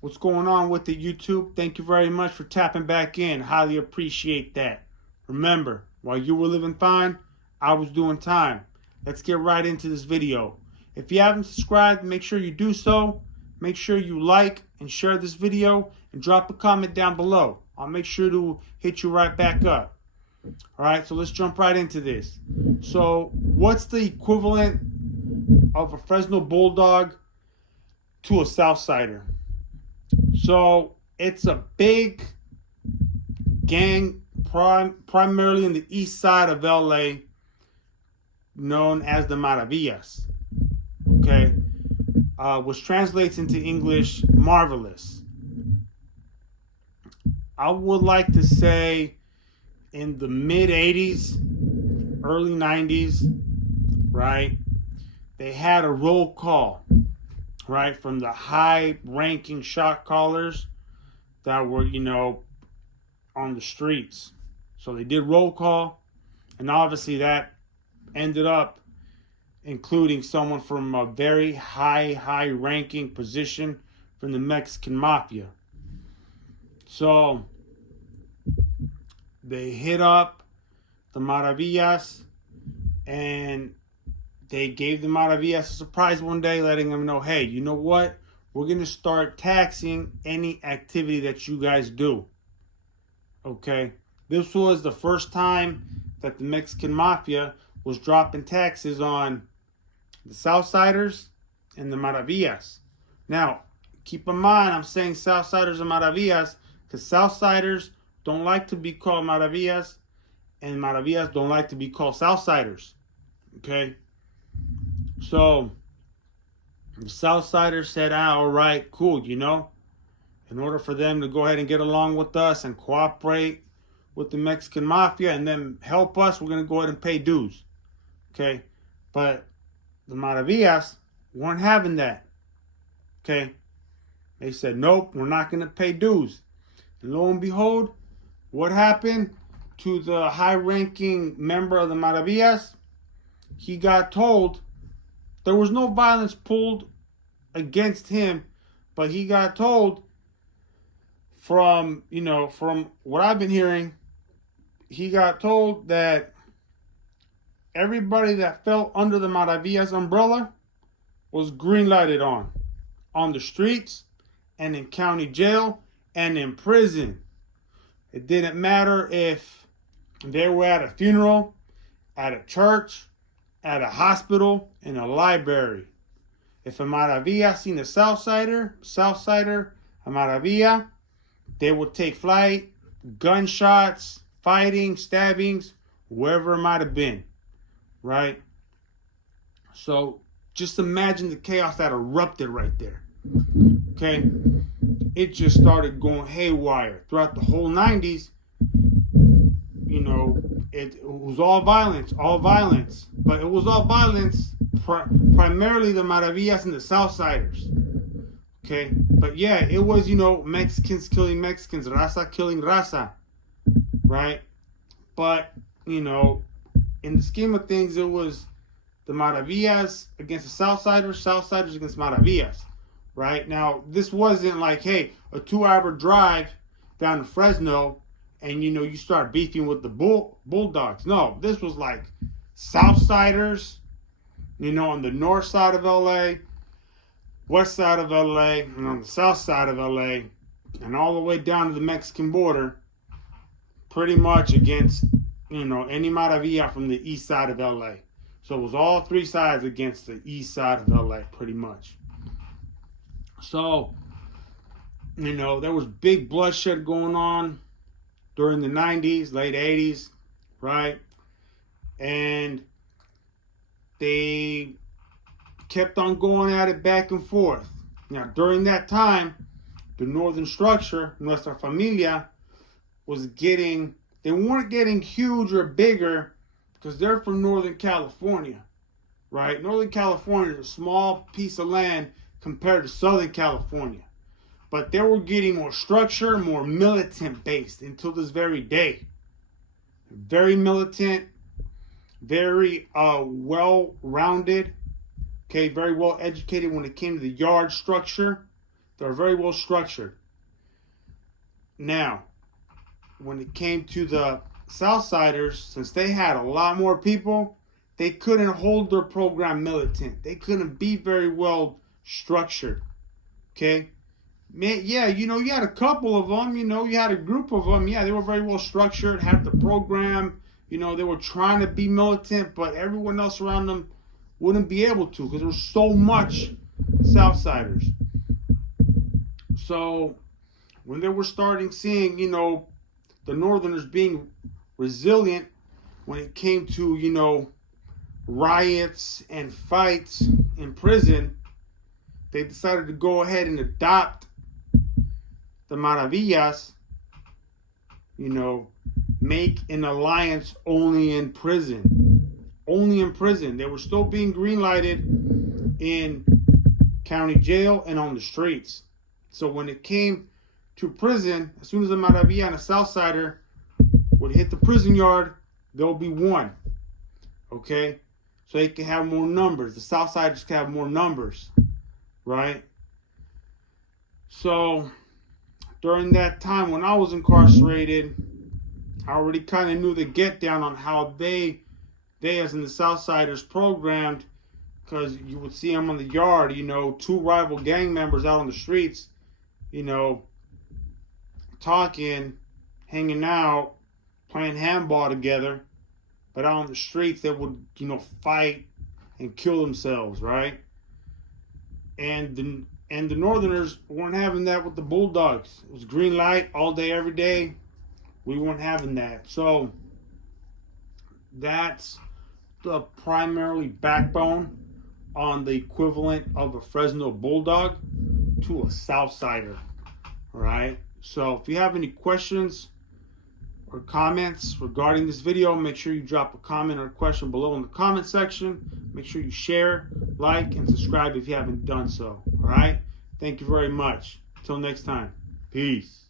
What's going on with the YouTube? Thank you very much for tapping back in. Highly appreciate that. Remember, while you were living fine, I was doing time. Let's get right into this video. If you haven't subscribed, make sure you do so. Make sure you like and share this video and drop a comment down below. I'll make sure to hit you right back up. Alright, so let's jump right into this. So, what's the equivalent of a Fresno Bulldog to a southsider? So, it's a big gang, primarily in the east side of LA, known as the Maravillas. Okay? Which translates into English, marvelous. I would like to say in the mid 80s, early 90s, right, they had a roll call, right, from the high ranking shot callers that were, on the streets. So they did roll call, and obviously that ended up including someone from a very high ranking position from the Mexican mafia. So they hit up the Maravillas, and they gave the Maravillas a surprise one day, letting them know, hey, you know what? We're going to start taxing any activity that you guys do. Okay? This was the first time that the Mexican mafia was dropping taxes on the southsiders and the Maravillas. Now, keep in mind, I'm saying southsiders and Maravillas because southsiders don't like to be called Maravillas, and Maravillas don't like to be called southsiders. Okay? So, the southsiders said, all right, cool, in order for them to go ahead and get along with us and cooperate with the Mexican mafia and then help us, we're going to go ahead and pay dues. Okay? But the Maravillas weren't having that. Okay? They said, nope, we're not going to pay dues. And lo and behold, what happened to the high-ranking member of the Maravillas? He got told there was no violence pulled against him, but he got told from what I've been hearing, he got told that everybody that fell under the Maravillas umbrella was green-lighted on the streets and in county jail and in prison. It didn't matter if they were at a funeral, at a church, at a hospital, in a library. If a Maravilla seen a southsider, a Maravilla, they would take flight, gunshots, fighting, stabbings, wherever it might have been. Right? So just imagine the chaos that erupted right there. Okay? It just started going haywire throughout the whole 90s. It was all violence. But it was all violence, primarily the Maravillas and the southsiders. Okay? But yeah, it was, Mexicans killing Mexicans, raza killing raza. Right? But, in the scheme of things, it was the Maravillas against the southsiders against Maravillas. Right? Now, this wasn't like, hey, a 2-hour drive down to Fresno and, you start beefing with the Bulldogs. No, this was like southsiders, on the north side of LA, west side of LA, and on the south side of LA, and all the way down to the Mexican border, pretty much against, any Maravilla from the east side of LA. So it was all three sides against the east side of LA, pretty much. So, there was big bloodshed going on during the 90s, late 80s, right? And they kept on going at it back and forth. Now, during that time, the northern structure, Nuestra Familia, they weren't getting huge or bigger because they're from Northern California, right? Northern California is a small piece of land compared to Southern California. But they were getting more structure, more militant based until this very day. Very militant, very well-rounded, okay, very well educated when it came to the yard structure. They're very well structured. Now, when it came to the southsiders, since they had a lot more people, they couldn't hold their program militant. They couldn't be very well structured. Okay? Yeah, you had a couple of them, you had a group of them. Yeah, they were very well structured, had the program, they were trying to be militant, but everyone else around them wouldn't be able to because there was so much southsiders. So when they were starting seeing, the northerners being resilient when it came to, riots and fights in prison, they decided to go ahead and adopt the maravillas, make an alliance only in prison. Only in prison. They were still being green-lighted in county jail and on the streets. So when it came to prison, as soon as a maravilla and a southsider would hit the prison yard, there'll be one. Okay? So they can have more numbers. The southsiders can have more numbers. Right? So during that time when I was incarcerated, I already kind of knew the get down on how they as in the southsiders programmed, because you would see them on the yard, two rival gang members out on the streets, talking, hanging out, playing handball together, but out on the streets they would, fight and kill themselves, right? And the northerners weren't having that with the bulldogs. It was green light all day, every day. We weren't having that. So that's the primarily backbone on the equivalent of a Fresno bulldog to a southsider. All right. So if you have any questions or comments regarding this video, make sure you drop a comment or a question below in the comment section. Make sure you share, like, and subscribe if you haven't done so. All right. Thank you very much. Until next time. Peace.